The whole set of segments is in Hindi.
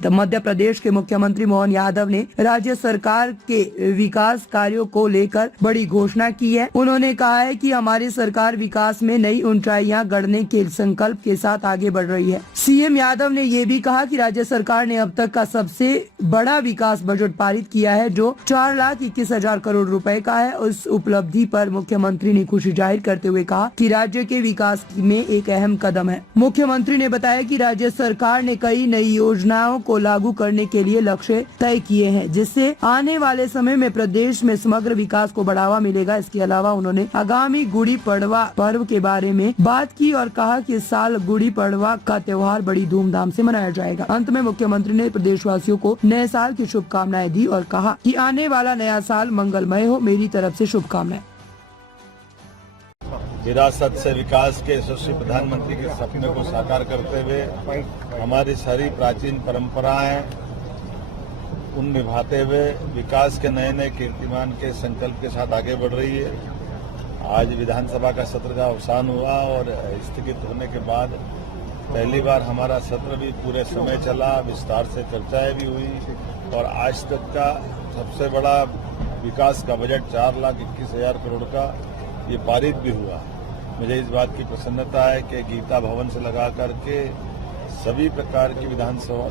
मध्य प्रदेश के मुख्यमंत्री मोहन यादव ने राज्य सरकार के विकास कार्यों को लेकर बड़ी घोषणा की है। उन्होंने कहा है कि हमारी सरकार विकास में नई ऊंचाइयां गढ़ने के संकल्प के साथ आगे बढ़ रही है। सीएम यादव ने ये भी कहा कि राज्य सरकार ने अब तक का सबसे बड़ा विकास बजट पारित किया है, जो 4,21,000 करोड़ रुपए का है। उस उपलब्धि पर मुख्यमंत्री ने खुशी जाहिर करते हुए कहा कि राज्य के विकास में एक अहम कदम है। मुख्यमंत्री ने बताया कि राज्य सरकार ने कई नई योजनाओं को लागू करने के लिए लक्ष्य तय किए हैं, जिससे आने वाले समय में प्रदेश में समग्र विकास को बढ़ावा मिलेगा। इसके अलावा उन्होंने आगामी गुड़ी पड़वा पर्व के बारे में बात की और कहा कि इस साल गुड़ी पड़वा का त्योहार बड़ी धूमधाम से मनाया जाएगा। अंत में मुख्यमंत्री ने प्रदेशवासियों को नए साल की शुभकामनाएं दी और कहा कि आने वाला नया साल मंगलमय हो। मेरी तरफ से शुभकामनाएं। विरासत से विकास के यशस्वी प्रधानमंत्री के सपने को साकार करते हुए हमारी सारी प्राचीन परंपराएं उन निभाते हुए विकास के नए नए कीर्तिमान के संकल्प के साथ आगे बढ़ रही है। आज विधानसभा का सत्र का अवसान हुआ और स्थगित होने के बाद पहली बार हमारा सत्र भी पूरे समय चला, विस्तार से चर्चाएं भी हुई और आज तक का सबसे बड़ा विकास का बजट 4,21,000 करोड़ का ये पारित भी हुआ। मुझे इस बात की प्रसन्नता है कि गीता भवन से लगा करके सभी प्रकार की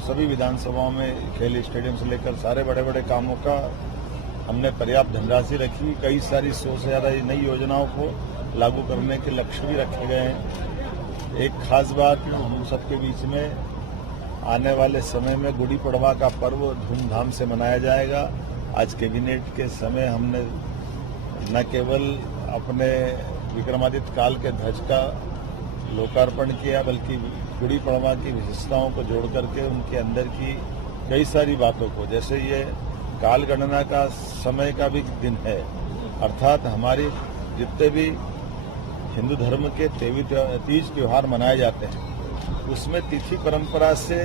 सभी विधानसभाओं में खेल स्टेडियम से लेकर सारे बड़े बड़े कामों का हमने पर्याप्त धनराशि रखी। कई सारी 100 से ज्यादा नई योजनाओं को लागू करने के लक्ष्य भी रखे गए हैं। एक खास बात हम सबके बीच में आने वाले समय में गुड़ी पड़वा का पर्व धूमधाम से मनाया जाएगा। आज कैबिनेट के समय हमने न केवल अपने विक्रमादित्य काल के ध्वज का लोकार्पण किया, बल्कि गुड़ी पड़वा की विशेषताओं को जोड़ करके उनके अंदर की कई सारी बातों को, जैसे ये काल गणना का समय का भी दिन है, अर्थात हमारी जितने भी हिंदू धर्म के तीज त्योहार मनाए जाते हैं उसमें तिथि परंपरा से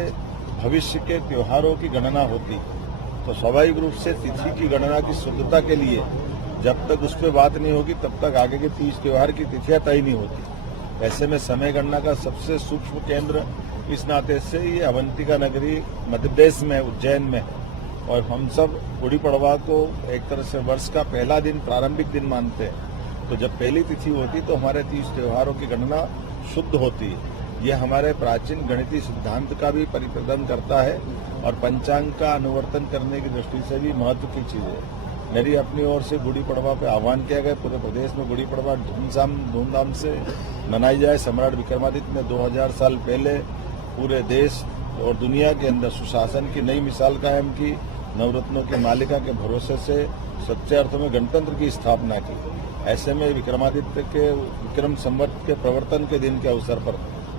भविष्य के त्योहारों की गणना होती है। तो स्वाभाविक रूप से तिथि की गणना की शुद्धता के लिए जब तक उस पर बात नहीं होगी तब तक आगे के तीज त्योहार की तिथियां तय नहीं होती। ऐसे में समय गणना का सबसे सूक्ष्म केंद्र इस नाते से ये अवंतिका नगरी मध्य प्रदेश में उज्जैन में है और हम सब गुड़ी पड़वा को एक तरह से वर्ष का पहला दिन, प्रारंभिक दिन मानते हैं। तो जब पहली तिथि होती तो हमारे तीज त्योहारों की गणना शुद्ध होती है। ये हमारे प्राचीन गणितीय सिद्धांत का भी परिवर्तन करता है और पंचांग का अनुवर्तन करने की दृष्टि से भी महत्व की चीज है। मेरी अपनी ओर से गुड़ी पड़वा पे आह्वान किया गया पूरे प्रदेश में गुड़ी पड़वा धूमधाम से मनाई जाए। सम्राट विक्रमादित्य ने 2000 साल पहले पूरे देश और दुनिया के अंदर सुशासन की नई मिसाल कायम की, नवरत्नों की मालिका के भरोसे से सच्चे अर्थों में गणतंत्र की स्थापना की। ऐसे में विक्रमादित्य के विक्रम संवत के प्रवर्तन के दिन के अवसर पर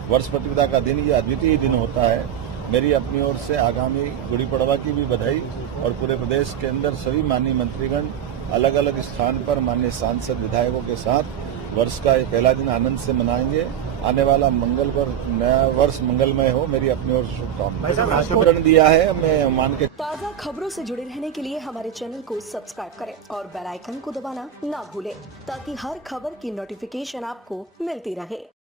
वर्ष प्रतिपदा का दिन ये अद्वितीय दिन होता है। मेरी अपनी ओर से आगामी गुड़ी पड़वा की भी बधाई और पूरे प्रदेश के अंदर सभी माननीय मंत्रीगण अलग अलग स्थान पर माननीय सांसद विधायकों के साथ वर्ष का ये पहला दिन आनंद से मनाएंगे। आने वाला मंगल पर नया वर्ष मंगलमय हो। मेरी अपनी ओर से शुभकामनाएं दिया है। मैं मान के ताज़ा खबरों से जुड़े रहने के लिए हमारे चैनल को सब्सक्राइब करें और बेल आइकन को दबाना ना भूलें, ताकि हर खबर की नोटिफिकेशन आपको मिलती रहे।